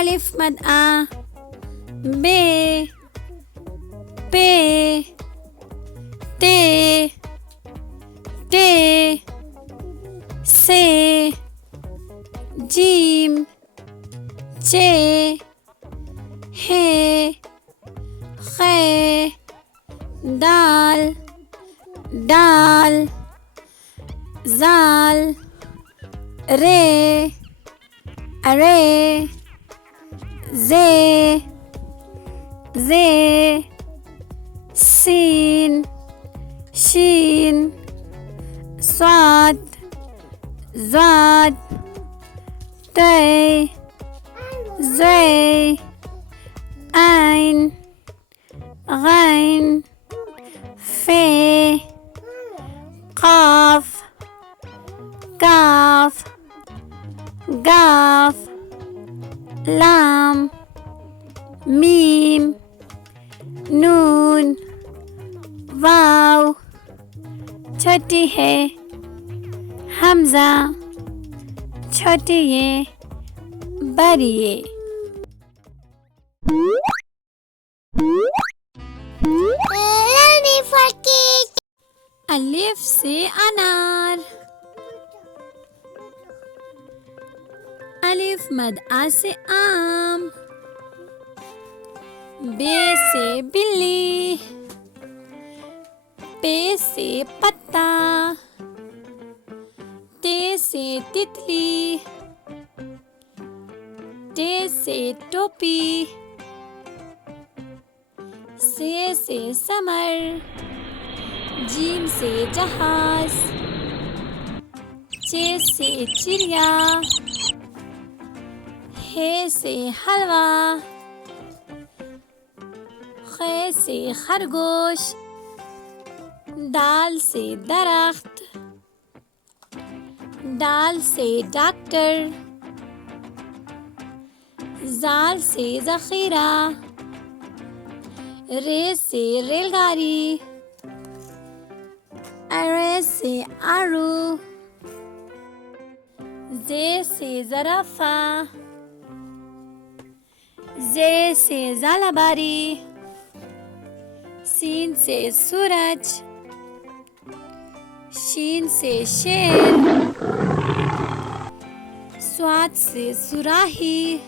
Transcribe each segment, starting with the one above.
अलिफ मद आ, बे, पे, ते, टे, से, जीम, चे, हे, खे, दाल, डाल, जाल, रे, अरे, जे, सीन, शीन, स्वाद, ज़ाद, ते, ज़े, ऐन, गैन, फे, क़ाफ, काफ, गाफ, लाम, मीम, नून, वाव, छोटी है, हमज़ा, छोटी ये, बड़ी ये। अलिफ से अनार, अलिफ मद आ से आम, बे से बिल्ली, पे से पत्ता, ते से तितली, टे से टोपी, से समर, जीम से जहाज, चे से चिड़िया, हे से हलवा, खे से खरगोश, दाल से दरख्त, दाल से डॉक्टर, जाल से ज़ख़ीरा, रे से रेलगाड़ी, अरे से आरू, जे से ज़राफ़ा, जे से ज़ालाबारी, सीन से सूरज, शीन से शेर, स्वाद से सुराही,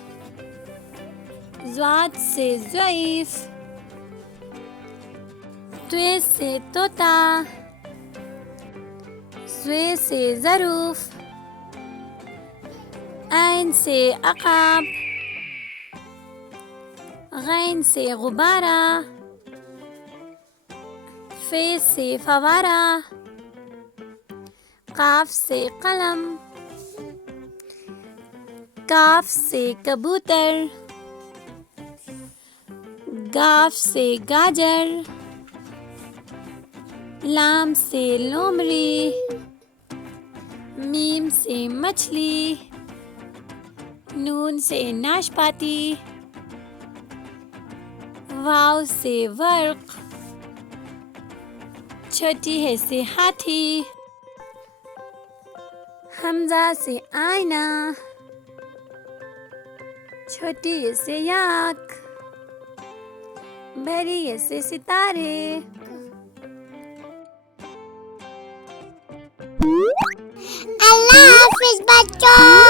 ज़ाद से ज़ईफ़, त्वे से तोता, ज़े से ज़रूफ़, ऐन से अक़ाब, गैन से गुब्बारा, फे से फवारा, काफ से कलम, काफ से कबूतर, गाफ से गाजर, लाम से लोमड़ी, मीम से मछली, नून से नाशपाती, वाव से वर्क, छोटी है से हाथी, हमजा से आईना, छोटी है से याक, बड़ी है से सितारे। अल्लाह हाफिज बच्चों।